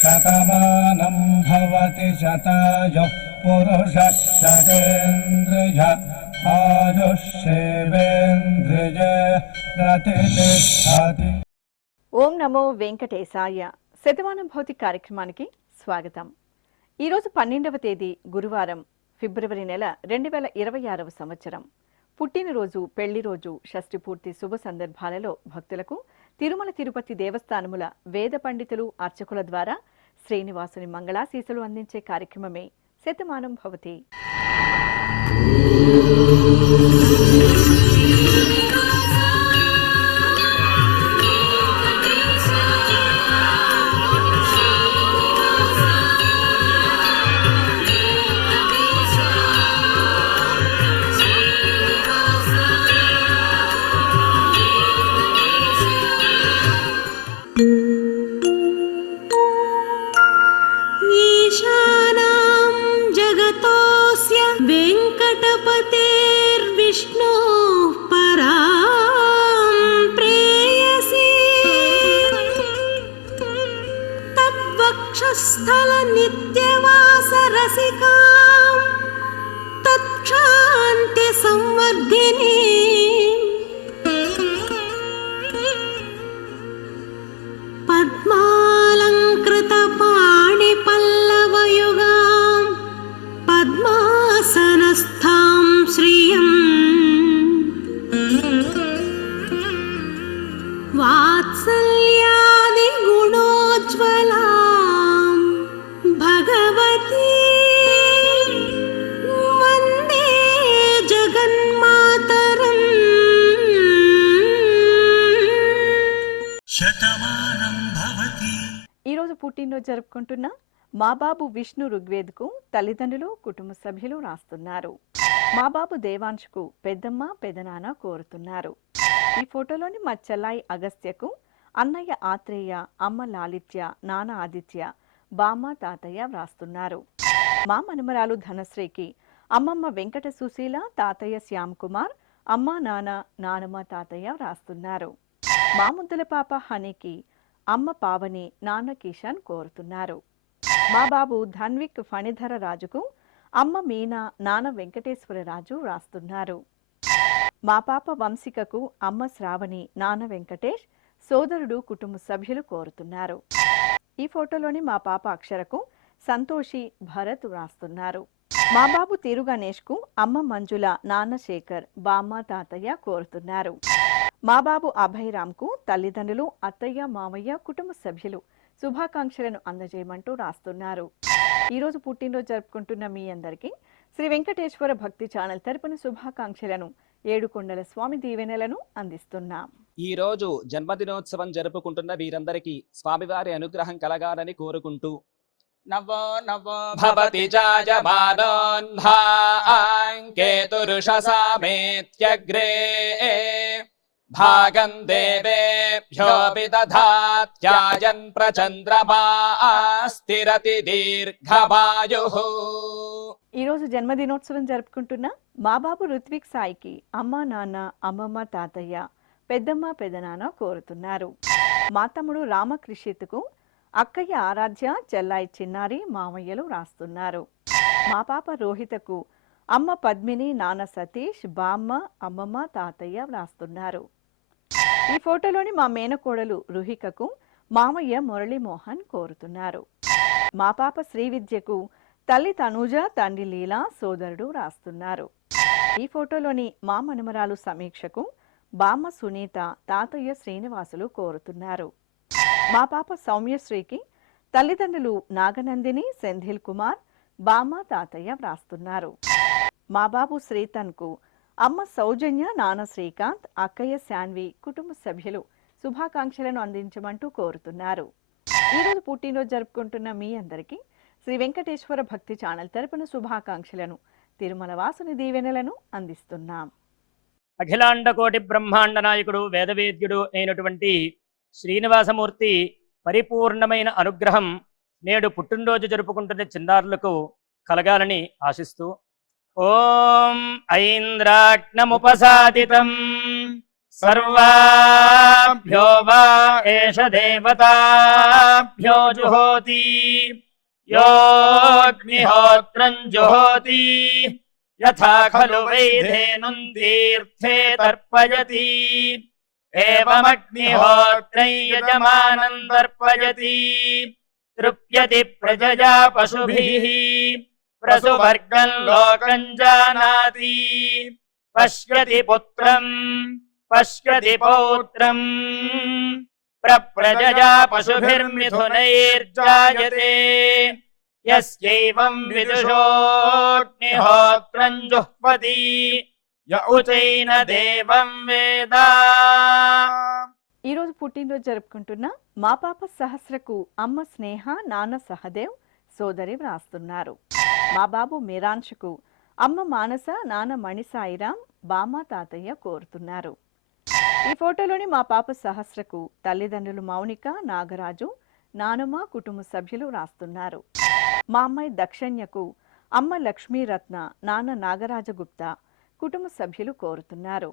శతమానం భవతి శతాయుః పురుషः శతేంద్రియ ఆయుష్యేవేంద్రియ ప్రతిష్టతి. ఓం నమో వెంకటేశాయ. శతమానం భౌతి కార్యక్రమానికి స్వాగతం. ఈరోజు 12వ తేదీ గురువారం, ఫిబ్రవరి నెల 2026వ సంవత్సరం. పుట్టినరోజు, పెళ్లి రోజు, షష్ఠి పూర్తి శుభ సందర్భాలలో భక్తులకు తిరుమల తిరుపతి దేవస్థానముల వేద పండితులు, అర్చకుల ద్వారా శ్రీనివాసుని మంగళాశీసులు అందించే కార్యక్రమమే శతమానం భవతి. स्थल नित्यवास रसिकां तत्क्षान्ति संवर्धिनी पद्मालंकृत पाणि पल्लवयुगां पद्मासनस्थां श्रियं वात्सल्यादि गुणोज्ज्वला ఈరోజు పుట్టినరోజు జరుపుకుంటున్న మా బాబు విష్ణు ఋగ్వేద్కు తల్లిదండ్రులు, కుటుంబ సభ్యులు రాస్తున్నారు. మా బాబు దేవాంశుకు పెద్దమ్మ, పెదనాన్న కోరుతున్నారు. ఈ ఫోటోలోని మా చెల్లాయి అగస్త్యకు అన్నయ్య ఆత్రేయ, అమ్మ లాలిత్య, నాన్న ఆదిత్య, బామ్మ, తాతయ్య వ్రాస్తున్నారు. మా మనుమరాలు ధనశ్రీకి అమ్మమ్మ వెంకట సుశీల, తాతయ్య శ్యామ్ కుమార్, అమ్మ, నాన్న, నానమ్మ, తాతయ్య వ్రాస్తున్నారు. మా ముద్దుల పాప హనీకి అమ్మ పావని, నాన్న కిషన్ కోరుతున్నారు. మా బాబు ధన్విక్ ఫణిధర రాజుకు అమ్మ మీనా, నాన్న వెంకటేశ్వరరాజు వ్రాస్తున్నారు. మా పాప వంశికకు అమ్మ శ్రావణి, నాన్న వెంకటేష్, సోదరుడు, కుటుంబ సభ్యులు కోరుతున్నారు. ఈ ఫోటోలోని మా పాప అక్షరకు సంతోషి, భరత్ వ్రాస్తున్నారు. మా బాబు తీరు గణేష్కు అమ్మ మంజుల, నాన్న శేఖర్, బామ్మ, తాతయ్య కోరుతున్నారు. మా బాబు అభయరామ్కు తల్లిదండ్రులు, అత్తయ్య, మామయ్య, కుటుంబ సభ్యులు శుభాకాంక్షలను అందజేయమంటూ రాస్తున్నారు. ఈరోజు పుట్టినరోజు జరుపుకుంటున్న మీ అందరికీ శ్రీ వెంకటేశ్వర భక్తి ఛానల్ తరపున శుభాకాంక్షలను, ఏడుకొండల స్వామి దీవెనలను అందిస్తున్నాం. ఈ రోజు జన్మదినోత్సవం జరుపుకుంటున్న వీరందరికీ స్వామివారి అనుగ్రహం కలగాలని కోరుకుంటూ నవో నవో భవతి జాయమానోన్హాంకేతురుషసామేత్యగ్రే భాగం దేవేభ్యో విదధాత్యాయన్ ప్రచంద్రమా స్థిరతి దీర్ఘమాయుః. ఈరోజు జన్మదినోత్సవం జరుపుకుంటున్న మా బాబు రుత్విక్ సాయికి అమ్మ, నాన్న, అమ్మమ్మ, తాతయ్య, పెద్దమ్మ, పెదనాన్న కోరుతున్నారు. మా తమ్ముడు రామకృషిత్కు అక్కయ్య ఆరాధ్య, చెల్లాయి చిన్నారి, మామయ్యలు రాస్తున్నారు. మా పాప రోహితకు అమ్మ పద్మిని, నాన్న సతీష్, బామ్మ, అమ్మమ్మ, తాతయ్య వ్రాస్తున్నారు. ఈ ఫోటోలోని మా మేనకోడలు రుహికకు మామయ్య మురళీమోహన్ కోరుతున్నారు. మా పాప శ్రీవిద్యకు తల్లి తనూజ, తండ్రి లీలా, సోదరుడు రాస్తున్నారు. ఈ ఫోటోలోని మా మనుమరాలు సమీక్షకు బామ్మ సునీత, తాతయ్య శ్రీనివాసులు కోరుతున్నారు. మా పాప సౌమ్యశ్రీకి తల్లిదండ్రులు నాగనందిని, సెంధిల్ కుమార్, బామ్మ, తాతయ్య వ్రాస్తున్నారు. మా బాబు శ్రీతన్కు అమ్మ సౌజన్య, నాన్న శ్రీకాంత్, అక్కయ్య శాన్వి, కుటుంబ సభ్యులు శుభాకాంక్షలను అందించమంటూ కోరుతున్నారు. ఈరోజు పుట్టినరోజు జరుపుకుంటున్న మీ అందరికీ శ్రీ వెంకటేశ్వర భక్తి ఛానల్ తరపున శుభాకాంక్షలను, తిరుమల వాసుని దీవెనలను అందిస్తున్నాం. అఖిలాండ కోటి బ్రహ్మాండ నాయకుడు, వేదవేద్యుడు అయినటువంటి శ్రీనివాసమూర్తి పరిపూర్ణమైన అనుగ్రహం నేడు పుట్టినరోజు జరుపుకుంటున్న చిన్నారులకు కలగాలని ఆశిస్తూ ఓం ఐంద్రాగ్నముపసాదితం सर्वाभ्यो वा एष देवताभ्यो जुहोति योऽग्निहोत्रं जुहोति यथा खलु वैधेनुं तीर्थे तर्पयति एवमग्निहोत्रं यजमानं तर्पयति तृप्यति प्रजया पशुभिः प्रसुवर्गं लोकं जानाति पश्यति पुत्रं पश्यति पौत्रं प्रजया पशुभिर्मिथुनैर्जायते यस्यैवं विदुषोऽग्निहोत्रं जुह्वति य उचैन देवं वेद। ఈరోజు పుట్టినరోజు జరుపుకుంటున్న మా పాప సహస్రకు అమ్మ స్నేహ, నాన్న సహదేవ్, సోదరి వ్రాస్తున్నారు. మా బాబు మీరాంశుకు అమ్మ మానస, నాన్న మణిసాయిరాం, బామ్మ తాతయ్య కోరుతున్నారు. ఈ ఫోటోలోని మా పాప సహస్రకు తల్లిదండ్రులు మౌనిక, నాగరాజు, నానమ్మ, కుటుంబ సభ్యులు రాస్తున్నారు. మా అమ్మాయి దక్షణ్యకు అమ్మ లక్ష్మీరత్న, నాన్న నాగరాజగుప్తా, కుటుంబ సభ్యులు కోరుతున్నారు.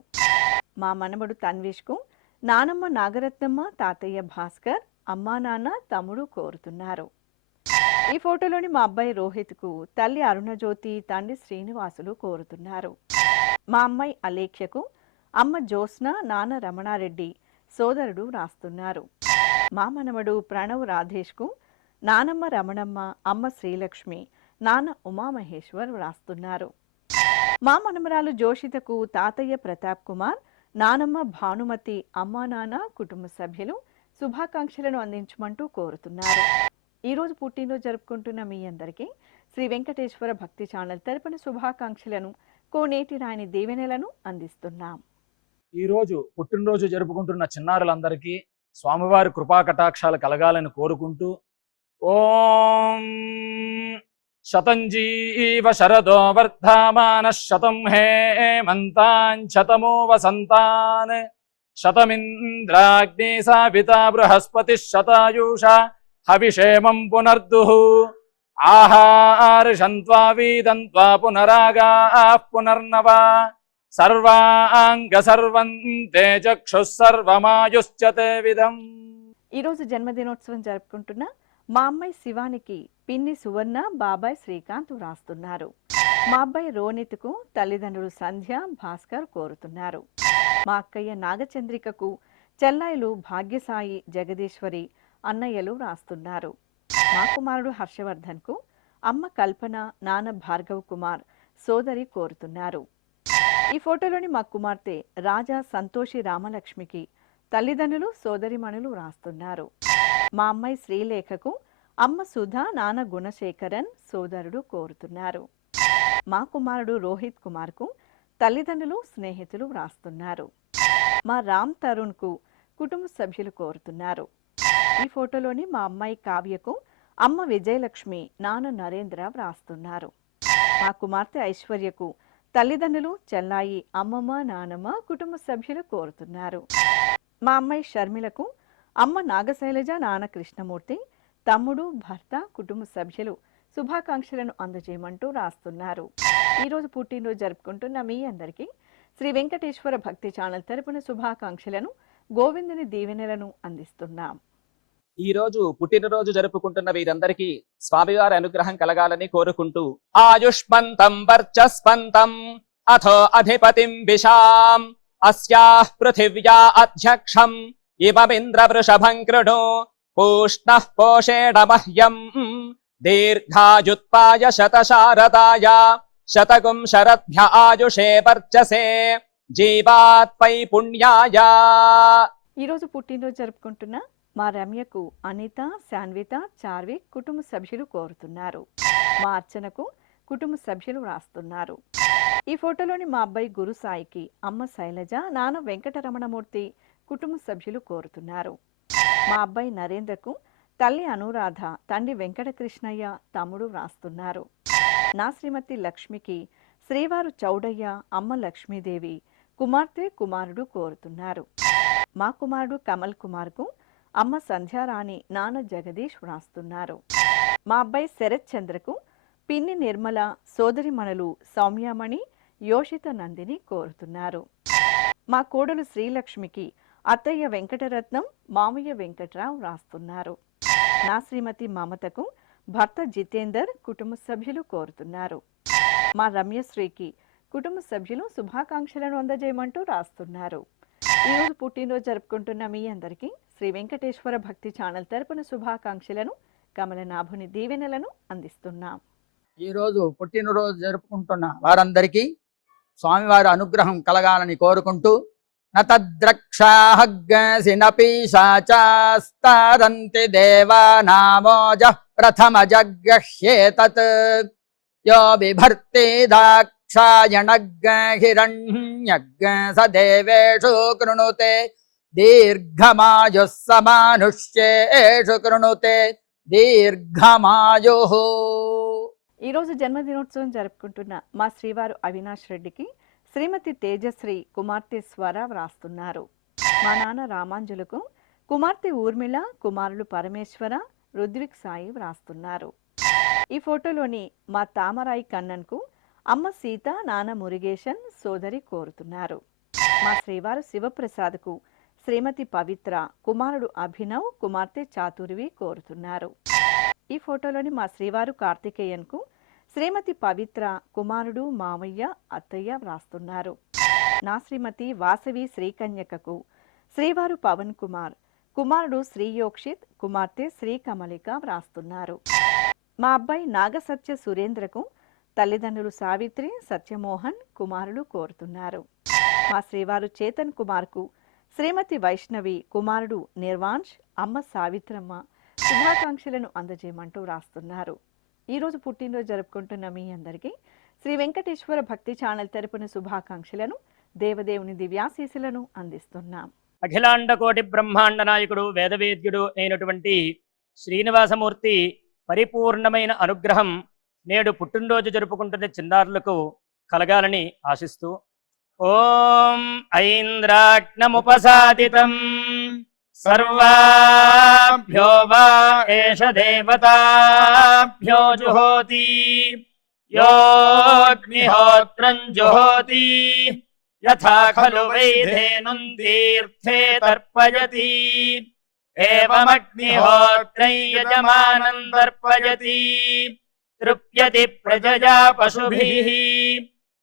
మా మనవడు తన్విష్కు నానమ్మ నాగరత్నమ్మ, తాతయ్య భాస్కర్, అమ్మా నాన్న, తమ్ముడు కోరుతున్నారు. ఈ ఫోటోలోని మా అబ్బాయి రోహిత్కు తల్లి అరుణజ్యోతి, తండ్రి శ్రీనివాసులు కోరుతున్నారు. మా అమ్మాయి అలేఖ్యకు అమ్మ జ్యోత్స్న, నాన్న రమణారెడ్డి, సోదరుడు రాస్తున్నారు. మా మనవడు ప్రణవ్ రాధేష్కు నానమ్మ రమణమ్మ, అమ్మ శ్రీలక్ష్మి, నాన్న ఉమామహేశ్వర్ వ్రాస్తున్నారు. మా మనమరాలు జోషితకు తాతయ్య ప్రతాప్ కుమార్, నానమ్మ భానుమతి, అమ్మా నాన్న, కుటుంబ సభ్యులు శుభాకాంక్షలను అందించమంటూ కోరుతున్నారు. ఈరోజు పుట్టినరోజు జరుపుకుంటున్న మీ అందరికీ శ్రీ వెంకటేశ్వర భక్తి ఛానల్ తరపున శుభాకాంక్షలను, కోనేటి రాయని దీవెనలను అందిస్తున్నాం. ఈరోజు పుట్టినరోజు జరుపుకుంటున్న చిన్నారులందరికీ స్వామివారి కృపా కటాక్షాలు కలగాలని కోరుకుంటూ ఓం శతంజీవ శరదో వర్ధమాన శతం హేమంతాన్ శతమో వసంతాన్ శతమింద్రాగ్ని సావితా బృహస్పతి శతాయుషా హవిషేమం పునర్దుః ఆహార్షంత్వా వీదంత్వా పునరాగాః పునర్నవా సర్వాంగ సర్వంతే చక్షుః సర్వమాయుశ్చతే విధం. ఈరోజు జన్మదినోత్సవం జరుపుకుంటున్న మా అమ్మాయి శివానికి పిన్ని సువర్ణ, బాబాయ్ శ్రీకాంత్ వ్రాస్తున్నారు. మా అబ్బాయి రోనిత్కు తల్లిదండ్రులు సంధ్య, భాస్కర్ కోరుతున్నారు. మా అక్కయ్య నాగచంద్రికకు చెల్లాయిలు భాగ్యసాయి, జగదీశ్వరి, అన్నయ్యలు రాస్తున్నారు. మా కుమారుడు హర్షవర్ధన్కు అమ్మ కల్పన, నాన్న భార్గవ్ కుమార్, సోదరి కోరుతున్నారు. ఈ ఫోటోలోని మా కుమార్తె రాజా సంతోషి రామలక్ష్మికి తల్లిదండ్రులు, సోదరిమణులు రాస్తున్నారు. మా అమ్మాయి శ్రీలేఖకు అమ్మ సుధా, నాన్న గుణశేఖరన్, సోదరుడు కోరుతున్నారు. మా కుమారుడు రోహిత్ కుమార్కు తల్లిదండ్రులు, స్నేహితులు వ్రాస్తున్నారు. మా రామ్ తరుణ్కు కుటుంబ సభ్యులు కోరుతున్నారు. ఈ ఫోటోలోని మా అమ్మాయి కావ్యకు అమ్మ విజయలక్ష్మి, నాన్న నరేంద్ర వ్రాస్తున్నారు. మా కుమార్తె ఐశ్వర్యకు తల్లిదండ్రులు, చెల్లాయి, అమ్మమ్మ, నానమ్మ, కుటుంబ సభ్యులు కోరుతున్నారు. మా అమ్మాయి షర్మిలకు అమ్మ నాగశైలజ, నాన్న కృష్ణమూర్తి, తమ్ముడు, భర్త, కుటుంబ సభ్యులు శుభాకాంక్షలను అందజేయమంటూ రాస్తున్నారు. ఈరోజు పుట్టినరోజు జరుపుకుంటున్న మీ అందరికీ శ్రీ వెంకటేశ్వర భక్తి ఛానల్ తరపున శుభాకాంక్షలను, గోవిందుని దీవెనలను అందిస్తున్నాం. ఈ రోజు పుట్టినరోజు జరుపుకుంటున్న వీరందరికీ స్వామివారి అనుగ్రహం కలగాలని కోరుకుంటూ ఆయుష్మంతం వర్చస్వంతం అథో అధిపతిం విశాం అస్యాః పృథివ్యా అధ్యక్షం ఇమమింద్ర వృషభం కృణు పూష్ణః పోషేణ మహ్యం దీర్ఘాయుత్పాయ శతశారదాయ శతగుం శరద్భ్య ఆయుషే వర్చసే జీవాత్పై పుణ్యాయ. ఈరోజు పుట్టినరోజు జరుపుకుంటున్న మా రమ్యకు అనిత, శాన్విత, చార్విక్ కుటుంబ సభ్యులు కోరుతున్నారు. మా అర్చనకు కుటుంబ సభ్యులు రాస్తున్నారు. ఈ ఫోటోలోని మా అబ్బాయి గురుసాయికి అమ్మ శైలజ, నాన్న వెంకటరమణమూర్తి, కుటుంబ సభ్యులు కోరుతున్నారు. మా అబ్బాయి నరేంద్రకు తల్లి అనురాధ, తండ్రి వెంకటకృష్ణయ్య, తమ్ముడు వ్రాస్తున్నారు. నా శ్రీమతి లక్ష్మికి శ్రీవారు చౌడయ్య, అమ్మ లక్ష్మీదేవి, కుమార్తె, కుమారుడు కోరుతున్నారు. మా కుమారుడు కమల్ కుమార్కు అమ్మ సంధ్యారాణి, నాన్న జగదీష్ వ్రాస్తున్నారు. మా అబ్బాయి శరత్ చంద్రకు పిన్ని నిర్మల, సోదరిమణులు సౌమ్యమణి, యోషిత నందిని కోరుతున్నారు. మా కోడలు శ్రీలక్ష్మికి అత్తయ్య వెంకటరత్నం, మామయ్య వెంకట్రావు రాస్తున్నారు. నా శ్రీమతి మమతకు భర్త జితేందర్, కుటుంబ సభ్యులు కోరుతున్నారు. మా రమ్యశ్రీకి కుటుంబ సభ్యులు శుభాకాంక్షలను అందజేయమంటూ రాస్తున్నారు. ఈరోజు పుట్టినరోజు జరుపుకుంటున్న మీ అందరికీ శ్రీ వెంకటేశ్వర భక్తి ఛానల్ తరపున శుభాకాంక్షలను, కమలనాభుని దీవెనలను అందిస్తున్నాం. ఈరోజు పుట్టినరోజు జరుపుకుంటున్న వారందరికీ స్వామివారి అనుగ్రహం కలగాలని కోరుకుంటూ నతద్రక్షాహగ్గసినపీశాచాస్తారంతి దేవానామోజ ప్రథమ జగ్గహ్యేతత్ యో బిభర్తి దాక్షాయణగ్గహిరణ్యగ్గ స దేవేషు కృణుతే దీర్ఘమాయుః సమానుష్యేషు కృణుతే దీర్ఘమాయుః. ఈరోజు జన్మదినోత్సవం జరుపుకుంటున్న మా శ్రీవారు అవినాష్ రెడ్డికి శ్రీమతి తేజశ్రీ కుమార్తె స్వర వ్రాస్తున్నారు. మా నాన్న రామాంజులకు కుమార్తె ఊర్మిళ, కుమారులు పరమేశ్వర, రుద్విక్ సాయి వ్రాస్తున్నారు. ఈ ఫోటోలోని మా తామరాయి కన్నన్కు అమ్మ సీత, నాన్న మురుగేశన్, సోదరి కోరుతున్నారు. మా శ్రీవారు శివప్రసాద్కు శ్రీమతి పవిత్ర, కుమారుడు అభినవ్, కుమార్తె చాతుర్వి కోరుతున్నారు. ఈ ఫోటోలోని మా శ్రీవారు కార్తికేయన్కు శ్రీమతి పవిత్ర, కుమారుడు మామయ్య, అత్తయ్య వ్రాస్తున్నారు. నా శ్రీమతి వాసవి శ్రీకన్యకకు శ్రీవారు పవన్ కుమార్, కుమారుడు శ్రీయోక్షిత్, కుమార్తె శ్రీకమలిక వ్రాస్తున్నారు. మా అబ్బాయి నాగసత్య సురేంద్రకు తల్లిదండ్రులు సావిత్రి, సత్యమోహన్, కుమారులు కోరుతున్నారు. మా శ్రీవారు చేతన్ కుమార్కు శ్రీమతి వైష్ణవి, కుమారుడు నిర్వాంష్, అమ్మ సావిత్రమ్మ శుభాకాంక్షలను అందజేయమంటూ రాస్తున్నారు. ఈరోజు పుట్టినరోజు జరుపుకుంటున్న మీ అందరికీ శ్రీ వెంకటేశ్వర భక్తి ఛానల్ తరపున శుభాకాంక్షలను, దేవదేవుని దివ్యాశీసులను అందిస్తున్నాం. అఖిలాండ కోటి బ్రహ్మాండ నాయకుడు వేదవేద్యుడు అయినటువంటి శ్రీనివాసమూర్తి పరిపూర్ణమైన అనుగ్రహం నేడు పుట్టినరోజు జరుపుకుంటున్న చిన్నారులకు కలగాలని ఆశిస్తూ ఓం ఐంద్రాగ్నముపసాదితం సర్వాభ్యో వా ఏష దేవతాభ్యో జుహోతి యోగ్నిహోత్రం జుహోతి యథా ఖలు వైధేనుం తీర్థే తర్పయతి ఏవమగ్నిహోత్రం యజమానం తర్పయతి తృప్యతి ప్రజయా పశుభిః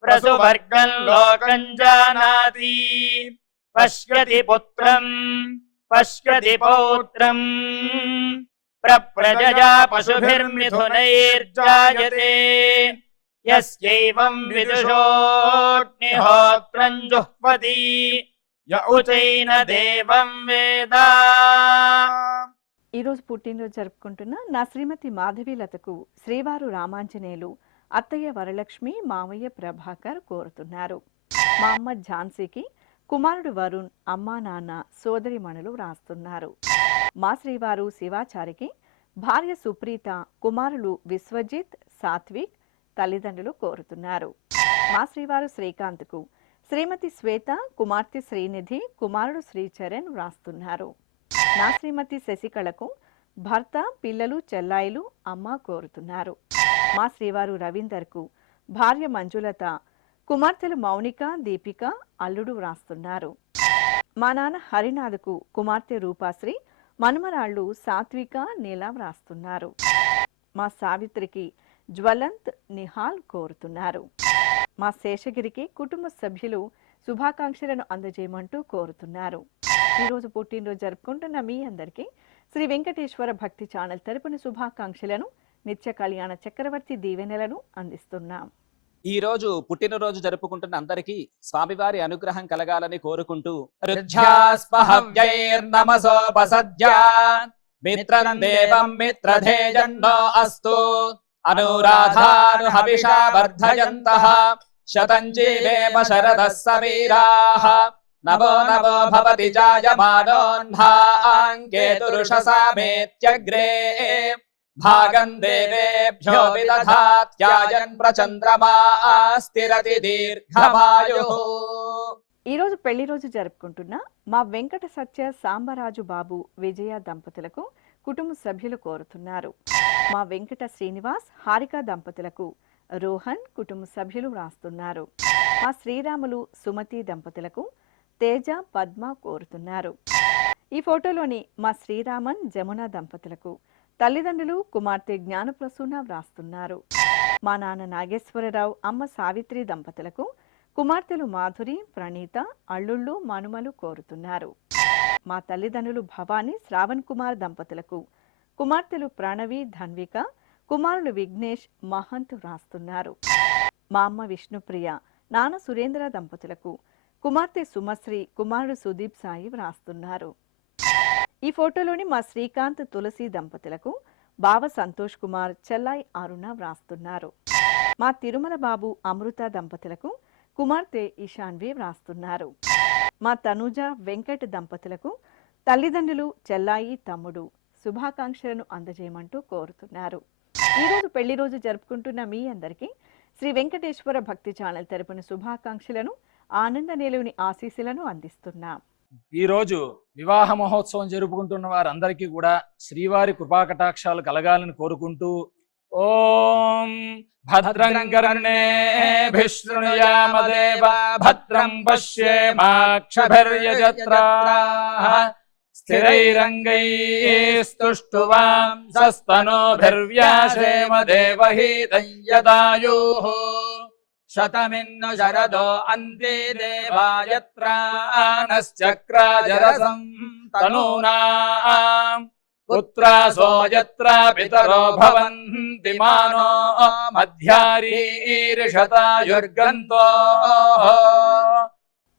ప్రసువర్గం లోకం జానాతి పశ్యతి పుత్రం పశ్యతి పౌత్రం ప్రజయా పశుభిర్మిథునైర్జాయతే యస్యైవం విదుషోగ్నిహోత్రం జుహ్వతి య ఉచైన దేవం వేద. ఈరోజు పుట్టినరోజు జరుపుకుంటున్న నా శ్రీమతి మాధవీలతకు శ్రీవారు రామాంజనేయులు, అత్తయ్య వరలక్ష్మి, మామయ్య ప్రభాకర్ కోరుతున్నారు. మా అమ్మ ఝాన్సీకి కుమారుడు వరుణ్, అమ్మా నాన్న, సోదరిమణులు రాస్తున్నారు. మా శ్రీవారు శివాచారికి భార్య సుప్రీత, కుమారులు విశ్వజిత్, సాత్విక్, తల్లిదండ్రులు కోరుతున్నారు. మా శ్రీవారు శ్రీకాంత్కు శ్రీమతి శ్వేత, కుమార్తె శ్రీనిధి, కుమారుడు శ్రీచరణ్ వ్రాస్తున్నారు. నా శ్రీమతి శశికళకు భర్త, పిల్లలు, చెల్లాయిలు, అమ్మ కోరుతున్నారు. మా శ్రీవారు రవీందర్కు భార్య మంజులత, కుమార్తెలు మౌనిక, దీపిక, అల్లుడు వ్రాస్తున్నారు. మా నాన్న హరినాథ్కు కుమార్తె రూపాశ్రీ, మనుమరాళ్ళు సాత్విక, నీల వ్రాస్తున్నారు. మా సావిత్రికి జ్వలంత్, నిహాల్ కోరుతున్నారు. మా శేషగిరికి కుటుంబ సభ్యులు శుభాకాంక్షలను అందజేయమంటూ కోరుతున్నారు. ఈరోజు పుట్టినరోజు జరుపుకుంటున్న మీ అందరికీ శ్రీ వెంకటేశ్వర భక్తి ఛానల్ తరపున శుభాకాంక్షలను, నిత్య కళ్యాణ చక్రవర్తి దీవెనలను అందిస్తున్నాం. ఈ రోజు పుట్టినరోజు జరుపుకుంటున్న అందరికీ స్వామివారి అనుగ్రహం కలగాలని కోరుకుంటూ రుధ్యాస్పహవ్యైర్నమసోపసద్యా మిత్రం దేవం మిత్రధేజన్నో అస్తు అనురాధానుహవిషా వర్ధయంతః శతం జీవేమ శరదః సమీరాః నమో నమో భవతి జాయమానోన్హాంకేతురుషసామేత్యగ్రే భాగం దేవేభ్యో విదధాత్యాయన్ ప్రచంద్రమా స్థిరతి దీర్ఘమాయుః. ఈరోజు పెళ్లి రోజు జరుపుకుంటున్న మా వెంకట సత్య సాంబరాజు బాబు విజయ దంపతులకు కుటుంబ సభ్యులు కోరుతున్నారు. మా వెంకట శ్రీనివాస్ హారిక దంపతులకు రోహన్ కుటుంబ సభ్యులు వ్రాస్తున్నారు. మా శ్రీరాములు సుమతి దంపతులకు తేజ పద్మ కోరుతున్నారు. ఈ ఫోటోలోని మా శ్రీరామన్ జమున దంపతులకు తల్లిదండ్రులు కుమార్తె జ్ఞానప్రసూన వ్రాస్తున్నారు. మా నాన్న నాగేశ్వరరావు అమ్మ సావిత్రి దంపతులకు కుమార్తెలు మాధురి ప్రణీత అల్లుళ్ళు మనుమలు కోరుతున్నారు. మా తల్లిదండ్రులు భవానీ శ్రావణ్ కుమార్ దంపతులకు కుమార్తెలు ప్రణవి ధన్విక కుమారులు విఘ్నేష్ మహంత్ వ్రాస్తున్నారు. మా అమ్మ విష్ణుప్రియ నాన్న సురేంద్ర దంపతులకు కుమార్తె సుమశ్రీ కుమారుడు సుదీప్ సాయి వ్రాస్తున్నారు. ఈ ఫోటోలోని మా శ్రీకాంత్ తులసి దంపతులకు బావ సంతోష్ కుమార్ చెల్లాయి అరుణ వ్రాస్తున్నారు. మా తిరుమల బాబు అమృత దంపతులకు కుమార్తె ఇషాన్వి వ్రాస్తున్నారు. మా తనుజ వెంకట్ దంపతులకు తల్లిదండ్రులు చెల్లాయి తమ్ముడు శుభాకాంక్షలను అందజేయమంటూ కోరుతున్నారు. ఈరోజు పెళ్లి రోజు జరుపుకుంటున్న మీ అందరికీ శ్రీ వెంకటేశ్వర భక్తి ఛానల్ తరపున శుభాకాంక్షలను ఆనంద నిలువుని ఆశీస్సులను అందిస్తున్నాం. ఈ రోజు వివాహ మహోత్సవం జరుపుకుంటున్న వారందరికీ కూడా శ్రీవారి కృపాకటాక్షాలు కలగాలని కోరుకుంటూ ఓం భద్రం కర్ణేభిః శృణుయామదేవ భద్రం పశ్యేమాక్షభిర్యజత్రాః స్థిరైరంగైస్తుష్టువాంసస్తనోభిర్వ్యాసేమ దేవహీతం యదాయుః శతమిన్ను శరదో అంతే దేవాయత్రానశ్చక్రాజరసం తనూనాం పుత్రాసో యత్ర పితరో భవంతి మానో మధ్యారీర్షతాయుర్గంతో.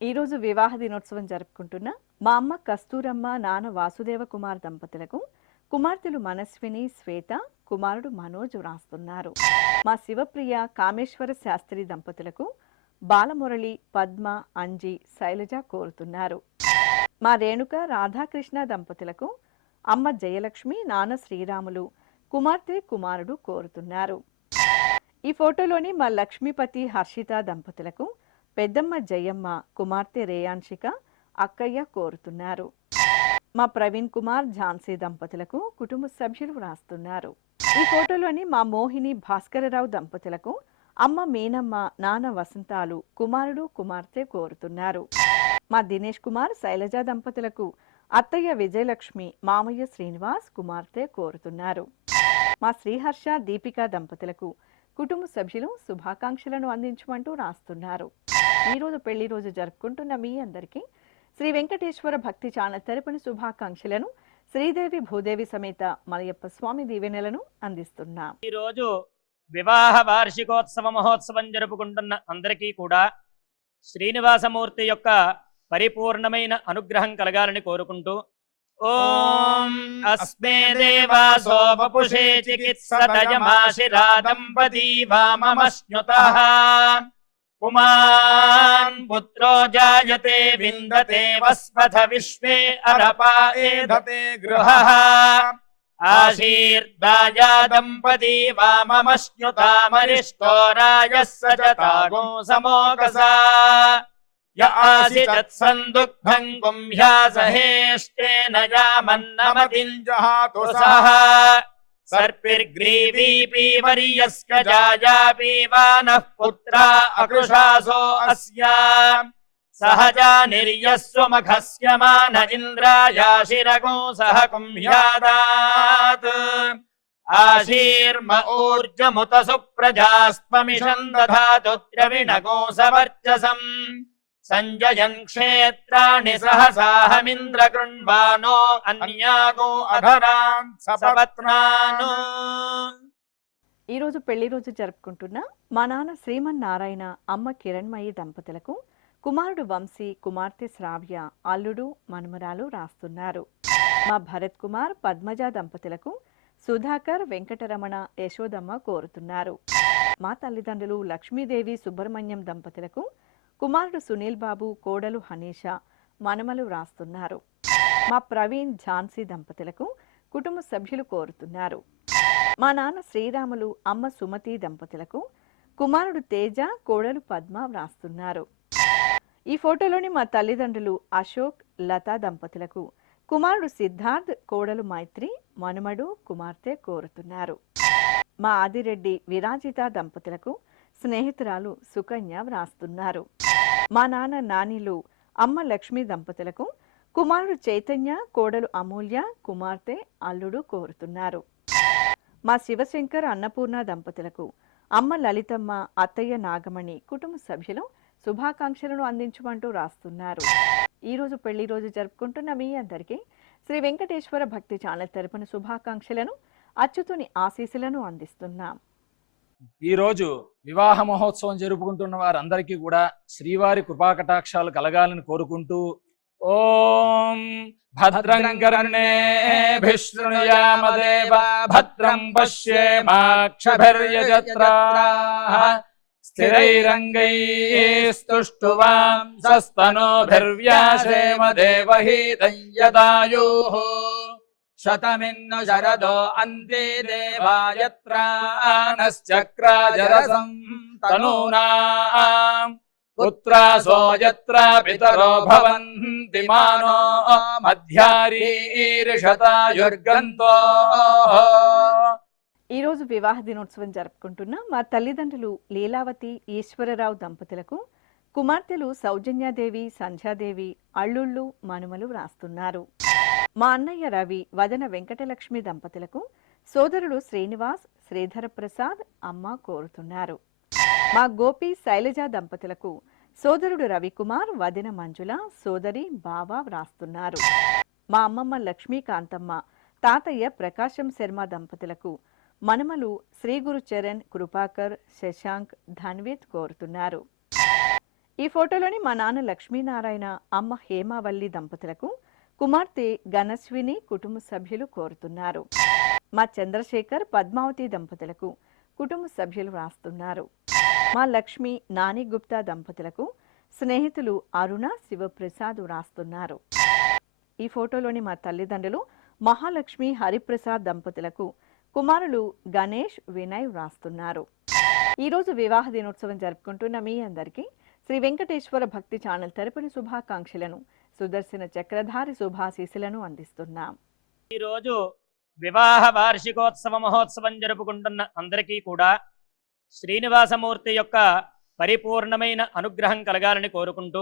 ఈరోజు వివాహ దినోత్సవం జరుపుకుంటున్న మా అమ్మ కస్తూరమ్మ నాన్న వాసుదేవ కుమార్ దంపతులకు కుమార్తెలు మనస్విని శ్వేత కుమారుడు మనోజ్ వ్రాస్తున్నారు. మా శివప్రియ కామేశ్వర శాస్త్రి దంపతులకు బాలమురళి పద్మ అంజి శైలజ కోరుతున్నారు. మా రేణుక రాధాకృష్ణ దంపతులకు అమ్మ జయలక్ష్మి నాన్న శ్రీరాములు కుమార్తె కుమారుడు కోరుతున్నారు. ఈ ఫోటోలోని మా లక్ష్మీపతి హర్షిత దంపతులకు పెద్దమ్మ జయమ్మ కుమార్తె రేయాంశిక అక్కయ్య కోరుతున్నారు. మా ప్రవీణ్ కుమార్ ఝాన్సీ దంపతులకు కుటుంబ సభ్యులు వ్రాస్తున్నారు. ఈ ఫోటోలోని మా మోహిని భాస్కరరావు దంపతులకు అమ్మ మీనమ్మ నాన్న వసంతాలు కుమారుడు కుమార్తె కోరుతున్నారు. మా దినేష్ కుమార్ శైలజ దంపతులకు అత్తయ్య విజయలక్ష్మి మామయ్య శ్రీనివాస్ కుమార్తె కోరుతున్నారు. మా శ్రీహర్ష దీపిక దంపతులకు కుటుంబ సభ్యులు శుభాకాంక్షలను అందించమంటూ రాస్తున్నారు. ఈరోజు పెళ్లి రోజు జరుపుకుంటున్న మీ అందరికీ శ్రీ వెంకటేశ్వర భక్తి ఛానల్ తరపున శుభాకాంక్షలను శ్రీదేవి భూదేవి సమేత మలయప్ప స్వామి దీవెనలను అందిస్తున్నాం. ఈ రోజు వివాహ వార్షికోత్సవ మహోత్సవం జరుపుకుంటున్న అందరికీ కూడా శ్రీనివాసమూర్తి యొక్క పరిపూర్ణమైన అనుగ్రహం కలగాలని కోరుకుంటూ ఓం అస్మే దేవాసో వపుషే చికిత్సతయమాశిరా దంపతీ వామమశ్నుతః పుమాన్ పుత్రో జాయతే విందతే వస్పథ విశ్వే అరపా ఏధతే గృహః ఆశీర్దాయా దంపతీ వామమశ్నుతామరిష్టో రాజः సజతాగో సమోకసా య ఆసిచత్ సందుగ్ధం గుంహ్యాసహేష్టేన యామన్నమతింజహాతు సహ సర్పిర్గ్రీవీపీ వర్యస్క జాయాపీవానః పుత్రా అకృషాసో అస్యా సహజా నిర్యస్వమఖస్య మాన ఇంద్రాయాశిరగో సహ కుంభ్యాదాత్ ఆశీర్మ ఊర్జముత సుప్రజాస్త్వమిషం దధాతు ద్రవిణగో సవర్చసం సంజయన్ క్షేత్రాణి సహసాహమింద్ర కృణ్వానో అన్యాగో అధరాన్ సపత్నాను. ఈరోజు పెళ్లి రోజు జరుపుకుంటున్న మా నాన్న శ్రీమన్నారాయణ అమ్మ కిరణ్మయి దంపతులకు కుమారుడు వంశీ కుమార్తె శ్రావ్య అల్లుడు మనుమరాలు రాస్తున్నారు. మా భరత్ కుమార్ పద్మజ దంపతులకు సుధాకర్ వెంకటరమణ యశోదమ్మ కోరుతున్నారు. మా తల్లిదండ్రులు లక్ష్మీదేవి సుబ్రహ్మణ్యం దంపతులకు కుమారుడు సునీల్ బాబు కోడలు హనీషా మనుమలు వ్రాస్తున్నారు. మా ప్రవీణ్ ఝాన్సీ దంపతులకు కుటుంబ సభ్యులు కోరుతున్నారు. మా నాన్న శ్రీరాములు అమ్మ సుమతి దంపతులకు కుమారుడు తేజ కోడలు పద్మ వ్రాస్తున్నారు. ఈ ఫోటోలోని మా తల్లిదండ్రులు అశోక్ లతా దంపతులకు కుమారుడు సిద్ధార్థ్ కోడలు మైత్రి మనుమడు కుమార్తె కోరుతున్నారు. మా ఆదిరెడ్డి విరాజిత దంపతులకు స్నేహితురాలు సుకన్య వ్రాస్తున్నారు. మా నాన్న నానిలు అమ్మ లక్ష్మి దంపతులకు కుమారుడు చైతన్య, కోడలు అమూల్య, కుమార్తె, అల్లుడు కోరుతున్నారు. మా శివశంకర్, అన్నపూర్ణ దంపతులకు అమ్మ లలితమ్మ, అత్తయ్య నాగమణి, కుటుంబ సభ్యులు శుభాకాంక్షలను అందించమంటూ రాస్తున్నారు. ఈరోజు పెళ్లి రోజు జరుపుకుంటున్న మీ అందరికీ శ్రీ వెంకటేశ్వర భక్తి ఛానల్ తరపున శుభాకాంక్షలను, అచ్యుతుని ఆశీస్సులను అందిస్తున్నాం. ఈరోజు వివాహ మహోత్సవం జరుపుకుంటున్న వారందరికీ కూడా శ్రీవారి కృపాకటాక్షాలు కలగాలని కోరుకుంటూ ఓం భద్రం కర్ణేభిః శృణుయామదేవ భద్రం పశ్యేమాక్షభిర్యజత్రాః స్థిరైరంగైస్తుష్టువాంసస్తనూభిర్వ్యాసేమ దేవహీతం యదాయుః శతమిన్ను శరదో అంతే దేవాయత్రానశ్చక్రాజరసం తనూనాం పుత్రాసో యత్ర పితరో భవంతి మానో మధ్యారీర్షతాయుర్గంతో. ఈరోజు వివాహ దినోత్సవం జరుపుకుంటున్న మా తల్లిదండ్రులు లీలావతి, ఈశ్వరరావు దంపతులకు కుమార్తెలు సౌజన్యాదేవి, సంధ్యాదేవి, అల్లుళ్ళు, మనుమలు వ్రాస్తున్నారు. మా అన్నయ్య రవి, వదన వెంకటలక్ష్మి దంపతులకు సోదరుడు శ్రీనివాస్, శ్రీధర ప్రసాద్, అమ్మ కోరుతున్నారు. మా గోపి, శైలజ దంపతులకు సోదరుడు రవికుమార్, వదిన మంజుల, సోదరి బావ వ్రాస్తున్నారు. మా అమ్మమ్మ లక్ష్మీకాంతమ్మ, తాతయ్య ప్రకాశం శర్మ దంపతులకు మనుమలు శ్రీ గురు చరణ్, కృపాకర్, శశాంక్, ధన్విత్ కోరుతున్నారు. ఈ ఫోటోలోని మా నాన్న లక్ష్మీనారాయణ, అమ్మ హేమావల్లి దంపతులకు కుమార్తె ఘనస్విని, కుటుంబ సభ్యులు కోరుతున్నారు. మా చంద్రశేఖర్, పద్మావతి దంపతులకు కుటుంబ సభ్యులు వ్రాస్తున్నారు. మా లక్ష్మి, నాని గుప్తా దంపతులకు స్నేహితులు అరుణ, శివప్రసాద్ వ్రాస్తున్నారు. ఈ ఫోటోలోని మా తల్లిదండ్రులు మహాలక్ష్మి, హరిప్రసాద్ దంపతులకు కుమారులు గణేష్, వినయ్ వ్రాస్తున్నారు. ఈరోజు వివాహ దినోత్సవం జరుపుకుంటున్న మీ అందరికీ శ్రీ వెంకటేశ్వర భక్తి ఛానల్ తరపున శుభాకాంక్షలను, సుదర్శన చక్రధారి శుభాశీస్సులను అందిస్తున్నాం. ఈరోజు వివాహ వార్షికోత్సవ మహోత్సవం జరుపుకుంటున్న అందరికీ కూడా శ్రీనివాసమూర్తి యొక్క పరిపూర్ణమైన అనుగ్రహం కలగాలని కోరుకుంటూ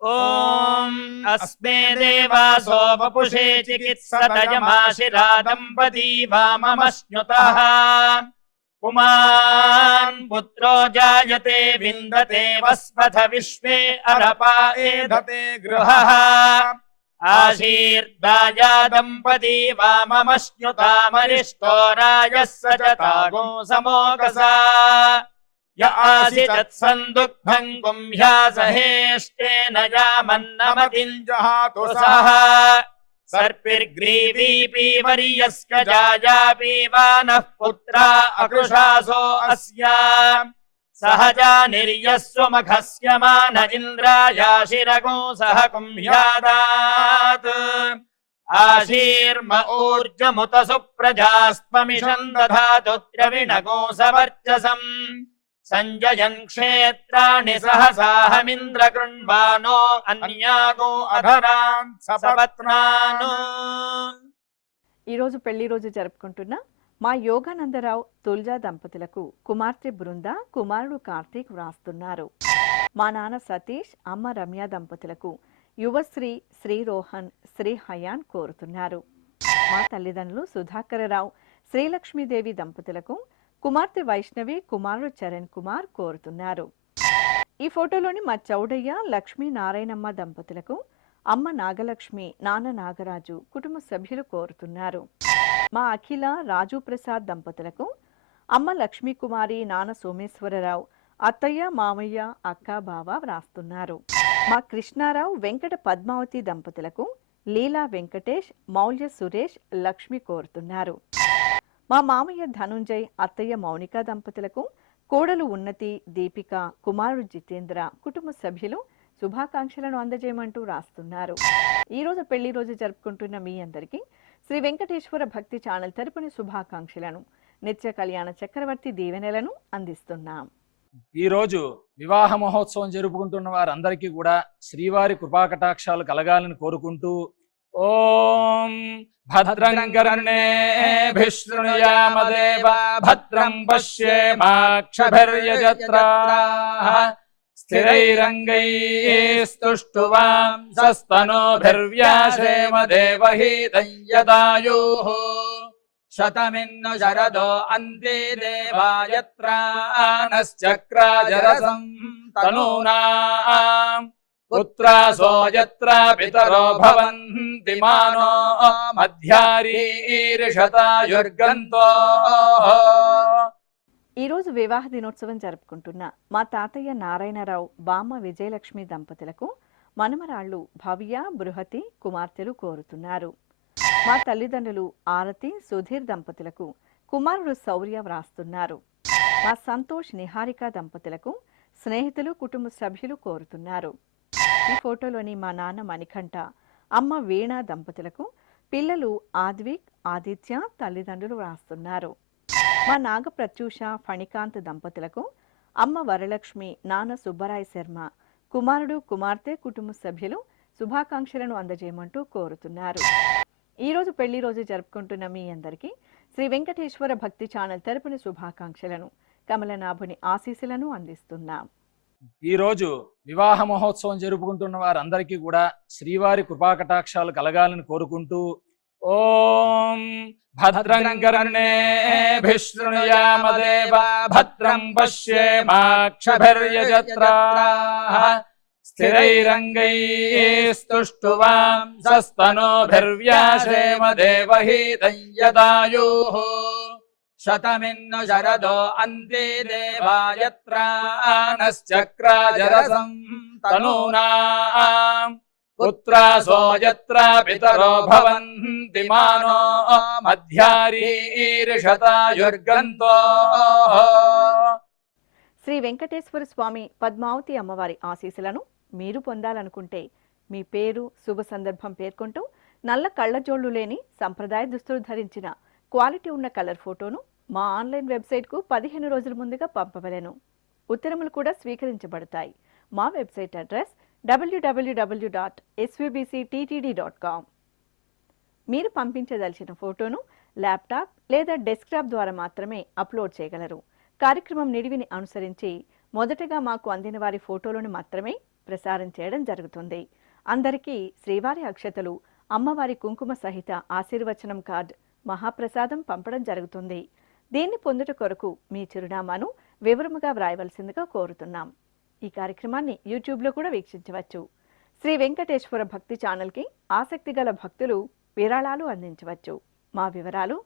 ఓం అస్మే దేవాసో వపుషే చికిత్సతయమాశిరా దంపతీ వామమశ్నుతః పుమాన్ పుత్రో జాయతే విందతే వస్పథ విశ్వే అరపా ఏధతే గృహః ఆశీర్దాయా దంపతీ వామమశ్నుతామరిష్టో రాజः సచతాగో సమోకసా య ఆసిచత్ సందుగ్ధం గుంహ్యాసహేష్టేన యామన్నమతింజహాతు సహ సర్పిర్గ్రీవీ పీవర్యస్క జాయా పీవానః పుత్రా అకృషాసో అస్యా సహజా నిర్యస్వమఘస్య మాన ఇంద్రాయాశిరగో సహ కుంభ్యాదాత్ ఆశీర్మ ఊర్జముత సుప్రజాస్త్వమిషం దధాతు ద్రవిణగో సవర్చసం సంజయన్ క్షేత్రాణి సహసాహమింద్ర కృణ్వానో అన్యాగో అధరాన్ సపత్నాను. ఈరోజు పెళ్లి రోజు జరుపుకుంటున్న మా యోగానందరావు, తుల్జా దంపతులకు కుమార్తె బృంద, కుమారుడు కార్తీక్ వ్రాస్తున్నారు. మా నాన్న సతీష్, అమ్మ రమ్య దంపతులకు యువశ్రీ, శ్రీ రోహన్, శ్రీ హయాన్ కోరుతున్నారు. మా తల్లిదండ్రులు సుధాకరరావు, శ్రీలక్ష్మీదేవి దంపతులకు కుమార్తె వైష్ణవి, కుమారుడు చరణ్ కుమార్ కోరుతున్నారు. ఈ ఫోటోలోని మా చౌడయ్య, లక్ష్మీ నారాయణమ్మ దంపతులకు అమ్మ నాగలక్ష్మి, నాన్న నాగరాజు, కుటుంబ సభ్యులు కోరుతున్నారు. మా అఖిల, రాజు ప్రసాద్ దంపతులకు అమ్మ లక్ష్మీ కుమారి, నాన్న సోమేశ్వరరావు, అత్తయ్య, మామయ్య, అక్క, బావ వ్రాస్తున్నారు. మా కృష్ణారావు, వెంకట పద్మావతి దంపతులకు లీలా వెంకటేష్, మౌల్య సురేష్, లక్ష్మి కోరుతున్నారు. మా మామయ్య ధనుంజయ్, అత్తయ్య మౌనిక దంపతులకు కోడలు ఉన్నతి, దీపిక, కుమారుడు జితేంద్ర, కుటుంబ సభ్యులు శుభాకాంక్షలను అందజేయమంటూ రాస్తున్నారు. ఈరోజు పెళ్లి రోజు జరుపుకుంటున్న మీ అందరికీ శ్రీ వెంకటేశ్వర భక్తి ఛానల్ తరపున శుభాకాంక్షలను, నిత్య కళ్యాణ చక్రవర్తి దీవెనలను అందిస్తున్నాం. ఈరోజు వివాహ మహోత్సవం జరుపుకుంటున్న వారందరికీ కూడా శ్రీవారి కృపాకటాక్షాలు కలగాలని కోరుకుంటూ ఓం భద్రం కర్ణేభిః శృణుయామదేవ భద్రం పశ్యేమాక్షభిర్యజత్రాః స్థిరైరంగైస్తుష్టువాం సస్తనోభిర్వ్యాసేమ దేవహీతం యదాయుః శతమిన్ను శరదో అంతే దేవాయత్రానశ్చక్రాజరసం తనూనాం పుత్రాసో యత్ర పితరో భవంతి మానో మధ్యారీర్షతాయుర్గంతో. ఈరోజు వివాహ దినోత్సవం జరుపుకుంటున్న మా తాతయ్య నారాయణరావు బామ్మ విజయలక్ష్మి దంపతులకు మనమరాళ్లు భవ్య బృహతి కుమార్తెలు కోరుతున్నారు. మా తల్లిదండ్రులు ఆరతి సుధీర్ దంపతులకు కుమారుడు శౌర్య వ్రాస్తున్నారు. మా సంతోష్ నిహారిక దంపతులకు స్నేహితులు కుటుంబ సభ్యులు కోరుతున్నారు. ఈ ఫోటోలోని మా నాన్న మణికంఠ అమ్మ వీణ దంపతులకు పిల్లలు ఆద్విక్ ఆదిత్య తల్లిదండ్రులు వ్రాస్తున్నారు. మా నాగ ప్రత్యూష ఫణికాంత్ దంపతులకు అమ్మ వరలక్ష్మి నాన్న సుబ్బరాయ్ శర్మ కుమారుడు కుమార్తె కుటుంబ సభ్యులు శుభాకాంక్షలను అందజేయమంటూ కోరుతున్నారు. ఈరోజు పెళ్లి రోజు జరుపుకుంటున్న మీ అందరికీ శ్రీ వెంకటేశ్వర భక్తి ఛానల్ తరపున శుభాకాంక్షలను కమలనాభుని ఆశీస్సులను అందిస్తున్నాం. ఈరోజు వివాహ మహోత్సవం జరుపుకుంటున్న వారందరికీ కూడా శ్రీవారి కృపాకటాక్షాలు కలగాలని కోరుకుంటూ ఓం భద్రం కర్ణేభిః శృణుయామ దేవా భద్రం పశ్యేమాక్షభిర్యజత్రాః స్థిరైరంగైస్తుష్టువాం సస్తనోభిర్వ్యాసేమ దేవహీతం యదాయుః శతమిన్ను శరదో అంతే దేవాయత్రానశ్చక్రాజరసం తనూనాం పుత్రాసో యత్ర పితరో భవంతి మానో మధ్యారీర్షతాయుర్గంతో. శ్రీ వెంకటేశ్వర స్వామి పద్మావతి అమ్మవారి ఆశీస్సులను మీరు పొందాలనుకుంటే మీ పేరు శుభ సందర్భం పేర్కొంటూ నల్ల కళ్ళజోళ్లు లేని సంప్రదాయ దుస్తులు ధరించిన క్వాలిటీ ఉన్న కలర్ ఫోటోను మా ఆన్లైన్ వెబ్సైట్కు 15 రోజుల ముందుగా పంపవలెను. ఉత్తరములు కూడా స్వీకరించబడతాయి. మా వెబ్సైట్ అడ్రస్ www.svbcttd.com. మీరు పంపించదలిచిన ఫోటోను ల్యాప్టాప్ లేదా డెస్క్టాప్ ద్వారా మాత్రమే అప్లోడ్ చేయగలరు. కార్యక్రమం నిడివిని అనుసరించి మొదటగా మాకు అందిన వారి ఫోటోలను మాత్రమే ప్రసారం చేయడం జరుగుతుంది. అందరికీ శ్రీవారి అక్షతలు, అమ్మవారి కుంకుమ సహిత ఆశీర్వచనం కార్డ్, మహాప్రసాదం పంపడం జరుగుతుంది. దీన్ని పొందుట కొరకు మీ చిరునామాను వివరముగా వ్రాయవలసిందిగా కోరుతున్నాం. ఈ కార్యక్రమాన్ని యూట్యూబ్లో కూడా వీక్షించవచ్చు. శ్రీ వెంకటేశ్వర భక్తి ఛానల్కి ఆసక్తి గల భక్తులు విరాళాలు అందించవచ్చు. మా వివరాలు